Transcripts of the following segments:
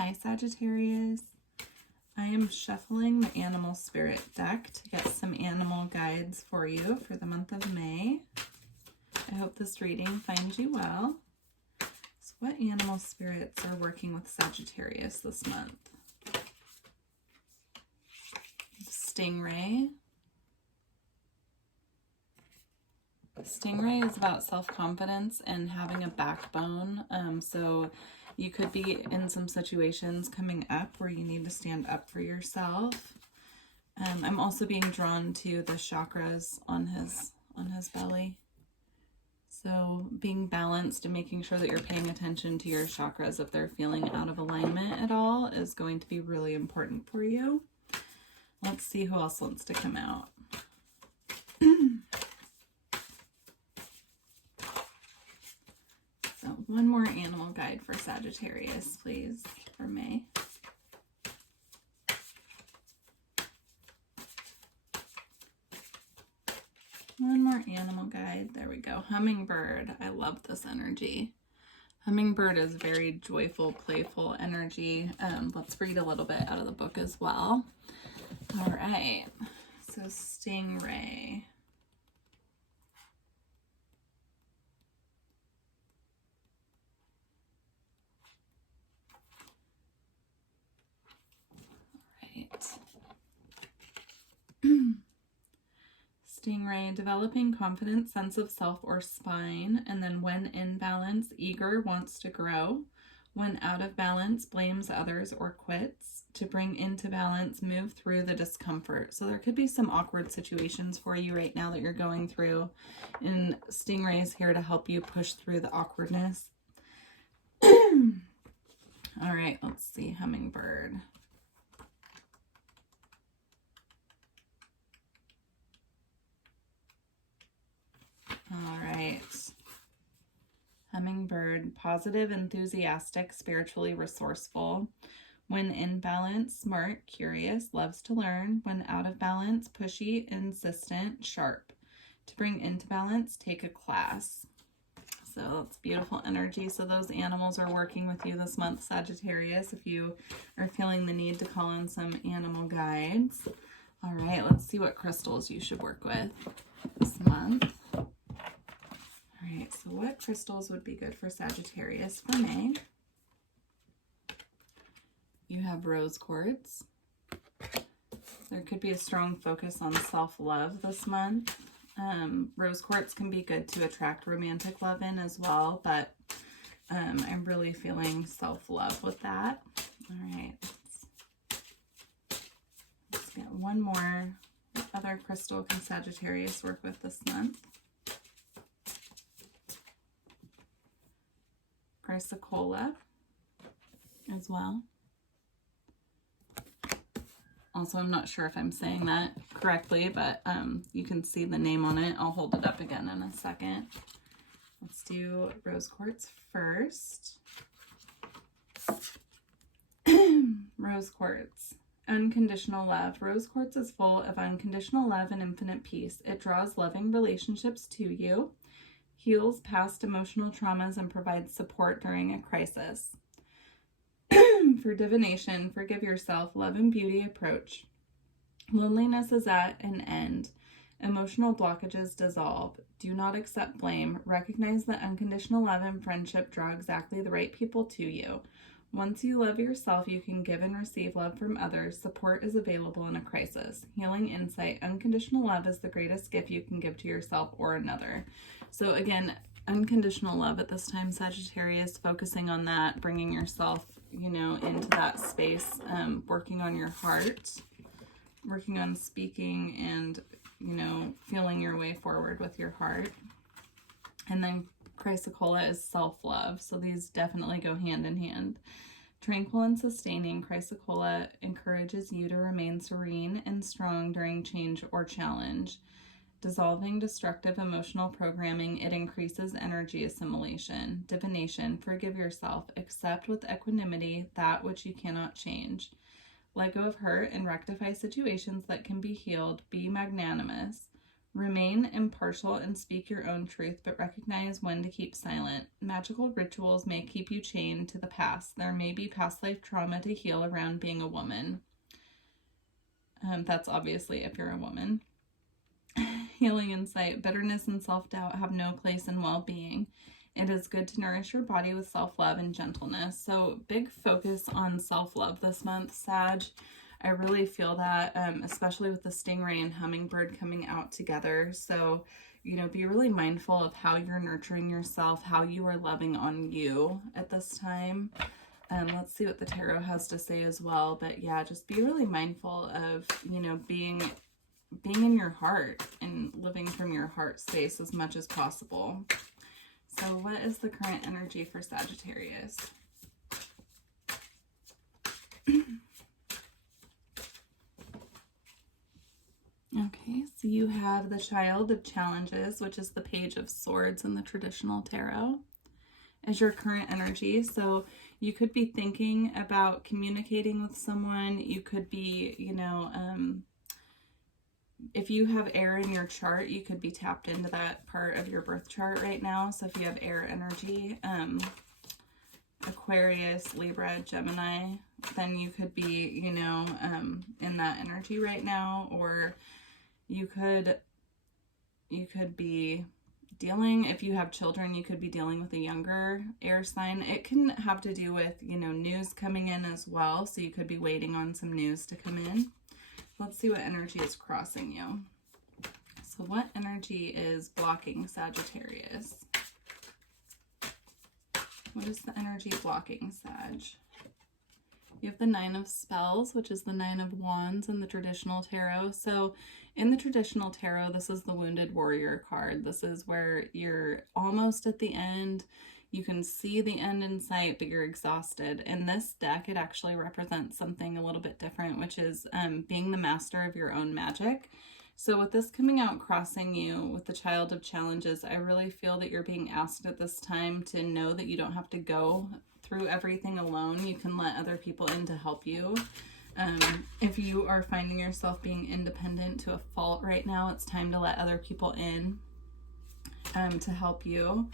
Hi Sagittarius. I am shuffling the animal spirit deck to get some animal guides for you for the month of May. I hope this reading finds you well. So what animal spirits are working with Sagittarius this month? Stingray. Stingray is about self-confidence and having a backbone. So you could be in some situations coming up where you need to stand up for yourself. I'm also being drawn to the chakras on his belly. So being balanced and making sure that you're paying attention to your chakras if they're feeling out of alignment at all is going to be really important for you. Let's see who else wants to come out. So one more animal guide for Sagittarius, please, for May. One more animal guide. There we go. Hummingbird. I love this energy. Hummingbird is very joyful, playful energy. Let's read a little bit out of the book as well. All right. So Stingray. Stingray, developing confident sense of self or spine, and then when in balance, eager, wants to grow. When out of balance, blames others or quits. To bring into balance, move through the discomfort. So there could be some awkward situations for you right now that you're going through, and Stingray is here to help you push through the awkwardness. All right, let's see, Hummingbird. All right. Hummingbird, positive, enthusiastic, spiritually resourceful. When in balance, smart, curious, loves to learn. When out of balance, pushy, insistent, sharp. To bring into balance, take a class. So it's beautiful energy. So those animals are working with you this month, Sagittarius, if you are feeling the need to call in some animal guides. All right, let's see what crystals you should work with this month. All right, so what crystals would be good for Sagittarius for May? You have rose quartz. There could be a strong focus on self-love this month. Rose quartz can be good to attract romantic love in as well, but I'm really feeling self-love with that. All right, let's get one more. What other crystal can Sagittarius work with this month? Chrysocolla as well. Also, I'm not sure if I'm saying that correctly, but you can see the name on it. I'll hold it up again in a second. Let's do rose quartz first. Rose quartz. Unconditional love. Rose quartz is full of unconditional love and infinite peace. It draws loving relationships to you, heals past emotional traumas, and provides support during a crisis. For divination, forgive yourself, love and beauty approach. Loneliness is at an end. Emotional blockages dissolve. Do not accept blame. Recognize that unconditional love and friendship draw exactly the right people to you. Once you love yourself, you can give and receive love from others. Support is available in a crisis. Healing insight. Unconditional love is the greatest gift you can give to yourself or another. So again, unconditional love at this time, Sagittarius, focusing on that, bringing yourself, into that space, working on your heart, working on speaking and, feeling your way forward with your heart. And then Chrysocolla is self-love. So these definitely go hand in hand. Tranquil and sustaining, Chrysocolla encourages you to remain serene and strong during change or challenge. Dissolving destructive emotional programming, it increases energy assimilation. Divination, forgive yourself. Accept with equanimity that which you cannot change. Let go of hurt and rectify situations that can be healed. Be magnanimous. Remain impartial and speak your own truth, but recognize when to keep silent. Magical rituals may keep you chained to the past. There may be past life trauma to heal around being a woman. That's obviously if you're a woman. Healing insight. Bitterness and self-doubt have no place in well-being. It is good to nourish your body with self-love and gentleness. So big focus on self-love this month, Sag. I really feel that, especially with the stingray and hummingbird coming out together. So, you know, be really mindful of how you're nurturing yourself, how you are loving on you at this time. Let's see what the tarot has to say as well. But yeah, just be really mindful of, you know, being in your heart and living from your heart space as much as possible. So what is the current energy for Sagittarius? Okay, so you have the Child of Challenges, which is the Page of Swords in the traditional tarot, as your current energy. So you could be thinking about communicating with someone. You could be, you know, if you have air in your chart, you could be tapped into that part of your birth chart right now. So if you have air energy, Aquarius, Libra, Gemini, then you could be, you know, in that energy right now. Or you could be dealing, if you have children, you could be dealing with a younger air sign. It can have to do with, you know, news coming in as well. So you could be waiting on some news to come in. Let's see what energy is crossing you. So what energy is blocking Sagittarius? What is the energy blocking Sag? You have the Nine of Spells, which is the Nine of Wands in the traditional tarot. So in the traditional tarot, this is the Wounded Warrior card. This is where you're almost at the end. You can see the end in sight, but you're exhausted. In this deck, it actually represents something a little bit different, which is being the master of your own magic. So with this coming out crossing you with the Child of Challenges, I really feel that you're being asked at this time to know that you don't have to go through everything alone. You can let other people in to help you. If you are finding yourself being independent to a fault right now, it's time to let other people in to help you,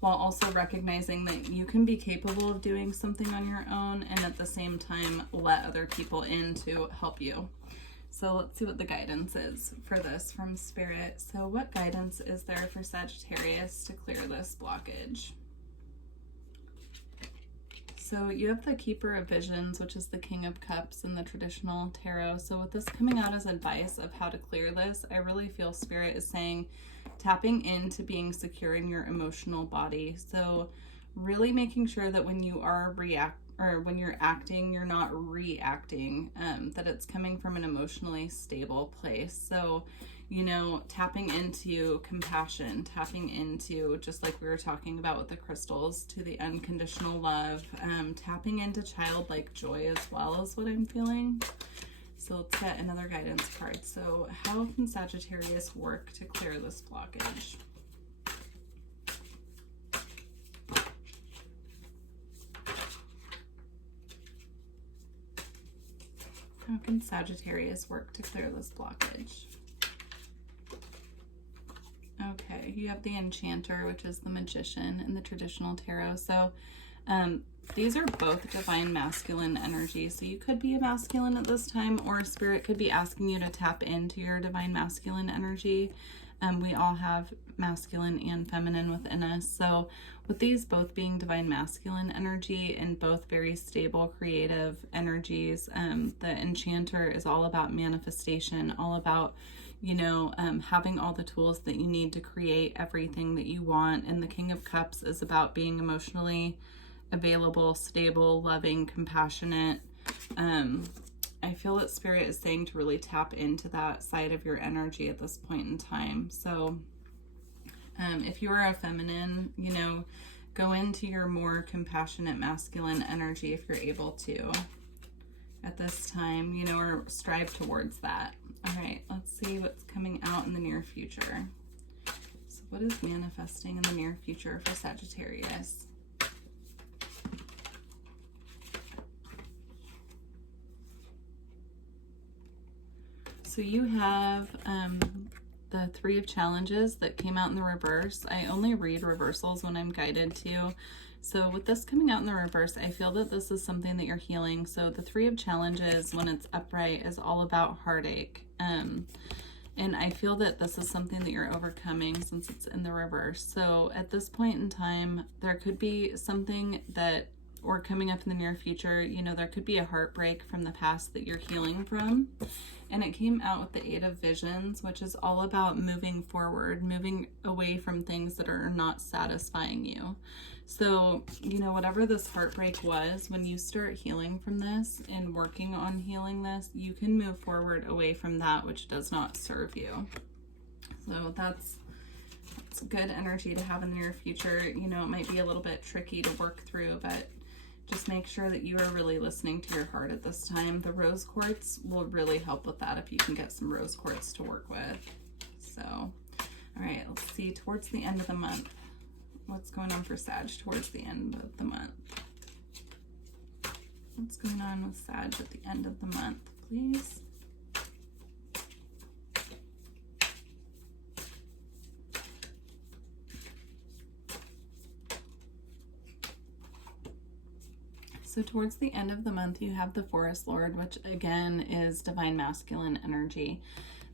while also recognizing that you can be capable of doing something on your own, and at the same time let other people in to help you. So let's see what the guidance is for this from Spirit. So what guidance is there for Sagittarius to clear this blockage? So you have the Keeper of Visions, which is the King of Cups in the traditional tarot. So with this coming out as advice of how to clear this, I really feel Spirit is saying tapping into being secure in your emotional body. So really making sure that when you are when you're acting, you're not reacting, that it's coming from an emotionally stable place. So, you know, tapping into compassion, tapping into, just like we were talking about with the crystals, to the unconditional love, tapping into childlike joy as well is what I'm feeling. So let's get another guidance card. So how can Sagittarius work to clear this blockage? How can Sagittarius work to clear this blockage? Okay, you have the Enchanter, which is the Magician in the traditional tarot. So these are both divine masculine energy. So you could be a masculine at this time, or Spirit could be asking you to tap into your divine masculine energy. We all have masculine and feminine within us. So with these both being divine masculine energy and both very stable creative energies, the Enchanter is all about manifestation, all about, you know, having all the tools that you need to create everything that you want. And the King of Cups is about being emotionally available, stable, loving, compassionate. I feel that Spirit is saying to really tap into that side of your energy at this point in time. So if you are a feminine, you know, go into your more compassionate masculine energy if you're able to at this time, you know, or strive towards that. All right, let's see what's coming out in the near future. So what is manifesting in the near future for Sagittarius? So you have the Three of Challenges that came out in the reverse. I only read reversals when I'm guided to. So with this coming out in the reverse, I feel that this is something that you're healing. So the Three of Challenges, when it's upright, is all about heartache. And I feel that this is something that you're overcoming since it's in the reverse. So at this point in time, there could be something that, or coming up in the near future, you know, there could be a heartbreak from the past that you're healing from. And it came out with the Eight of Visions, which is all about moving forward, moving away from things that are not satisfying you. So, you know, whatever this heartbreak was, when you start healing from this and working on healing this, you can move forward away from that which does not serve you. So that's good energy to have in the near future. You know, it might be a little bit tricky to work through, but just make sure that you are really listening to your heart at this time. The rose quartz will really help with that if you can get some rose quartz to work with. So, all right, let's see towards the end of the month. What's going on for Sag towards the end of the month? What's going on with Sag at the end of the month, please? So towards the end of the month, you have the Forest Lord, which again is divine masculine energy.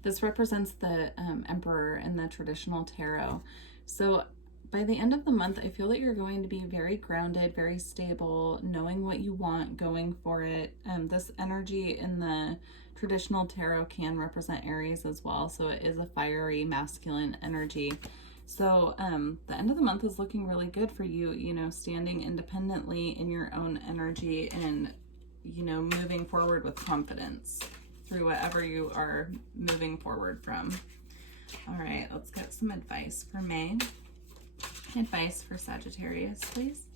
This represents the Emperor in the traditional tarot. So by the end of the month, I feel that you're going to be very grounded, very stable, knowing what you want, going for it. This energy in the traditional tarot can represent Aries as well. So it is a fiery masculine energy. So the end of the month is looking really good for you, you know, standing independently in your own energy and, you know, moving forward with confidence through whatever you are moving forward from. All right, let's get some advice for May. Advice for Sagittarius, please.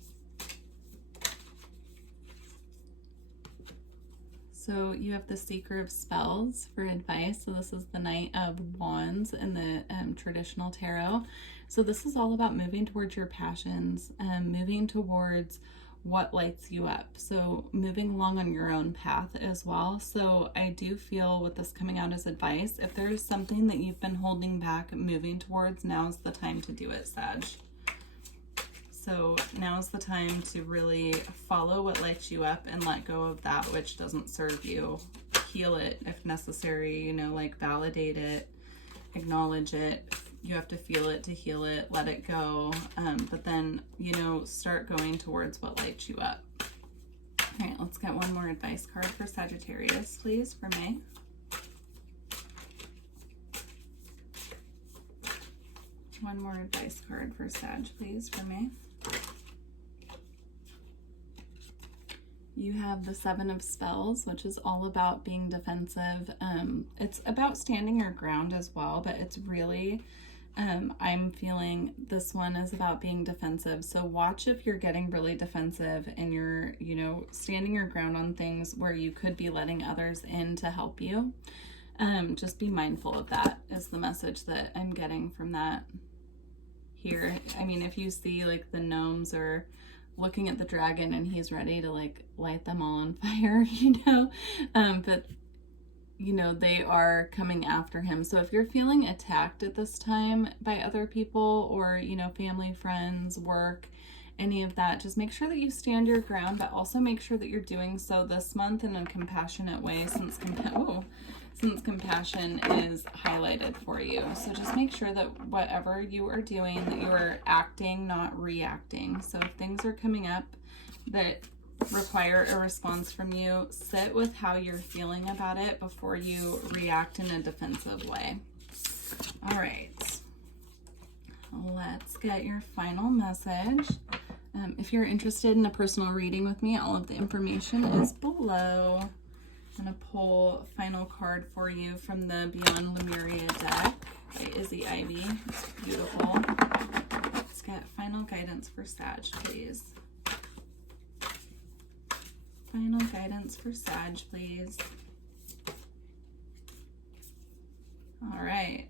So you have the Seeker of Spells for advice. So this is the Knight of Wands in the traditional tarot. So this is all about moving towards your passions, moving towards what lights you up. So moving along on your own path as well. So I do feel with this coming out as advice, if there's something that you've been holding back moving towards, now's the time to do it, Sag. So now's the time to really follow what lights you up and let go of that which doesn't serve you. Heal it if necessary, you know, like validate it, acknowledge it. You have to feel it to heal it, let it go. But then, you know, start going towards what lights you up. All right, let's get one more advice card for Sagittarius, please, for May. One more advice card for Sag, please, for May. You have the Seven of Spells, which is all about being defensive. It's about standing your ground as well, but it's really, I'm feeling this one is about being defensive. So watch if you're getting really defensive and you're, you know, standing your ground on things where you could be letting others in to help you. Just be mindful of that is the message that I'm getting from that here. I mean, if you see like the gnomes are looking at the dragon and he's ready to like light them all on fire, you know, but you know, they are coming after him. So if you're feeling attacked at this time by other people or, you know, family, friends, work, any of that, just make sure that you stand your ground, but also make sure that you're doing so this month in a compassionate way since compassion is highlighted for you. So just make sure that whatever you are doing, that you are acting, not reacting. So if things are coming up that require a response from you, sit with how you're feeling about it before you react in a defensive way. All right, let's get your final message. If you're interested in a personal reading with me, all of the information is below. I'm going to pull final card for you from the Beyond Lemuria deck by Izzy Ivy. It's beautiful. Let's get final guidance for Sag, please. Final guidance for Sag, please. All right.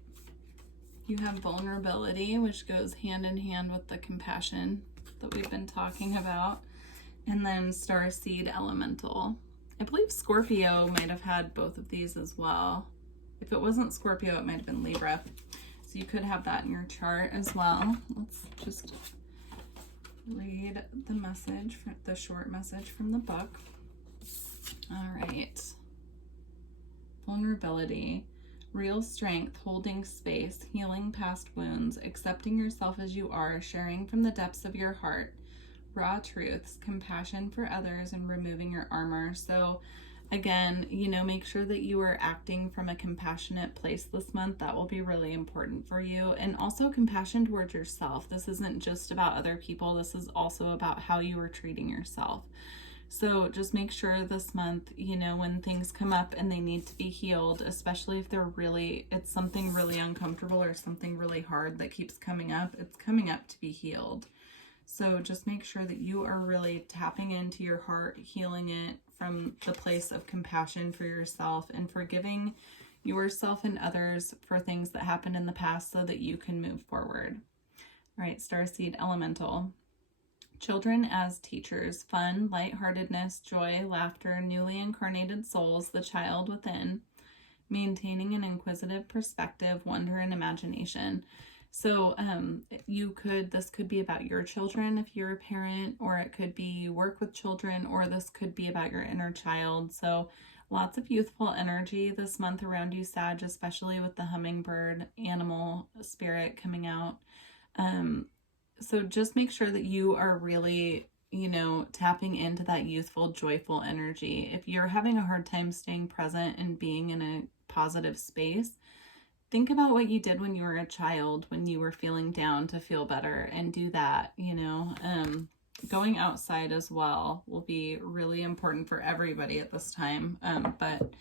You have vulnerability, which goes hand in hand with the compassion that we've been talking about. And then Starseed Elemental. I believe Scorpio might have had both of these as well. If it wasn't Scorpio, it might have been Libra. So you could have that in your chart as well. Let's just read the message, the short message from the book. All right. Vulnerability. Real strength, holding space, healing past wounds, accepting yourself as you are, sharing from the depths of your heart. Raw truths, compassion for others, and removing your armor. So again, you know, make sure that you are acting from a compassionate place this month. That will be really important for you. And also compassion towards yourself. This isn't just about other people. This is also about how you are treating yourself. So just make sure this month, you know, when things come up and they need to be healed, especially if it's something really uncomfortable or something really hard that keeps coming up, it's coming up to be healed. So just make sure that you are really tapping into your heart, healing it from the place of compassion for yourself and forgiving yourself and others for things that happened in the past so that you can move forward. All right, Starseed Elemental. Children as teachers, fun, lightheartedness, joy, laughter, newly incarnated souls, the child within, maintaining an inquisitive perspective, wonder, and imagination. So this could be about your children if you're a parent, or it could be work with children, or this could be about your inner child. So lots of youthful energy this month around you, Sag, especially with the hummingbird animal spirit coming out. So just make sure that you are really, you know, tapping into that youthful, joyful energy. If you're having a hard time staying present and being in a positive space, think about what you did when you were a child, when you were feeling down to feel better, and do that, you know. Going outside as well will be really important for everybody at this time. But,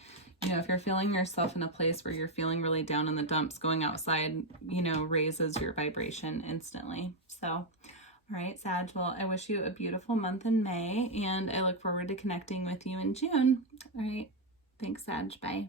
you know, if you're feeling yourself in a place where you're feeling really down in the dumps, going outside, you know, raises your vibration instantly. So, all right, Sag, well, I wish you a beautiful month in May, and I look forward to connecting with you in June. All right, thanks, Sag. Bye.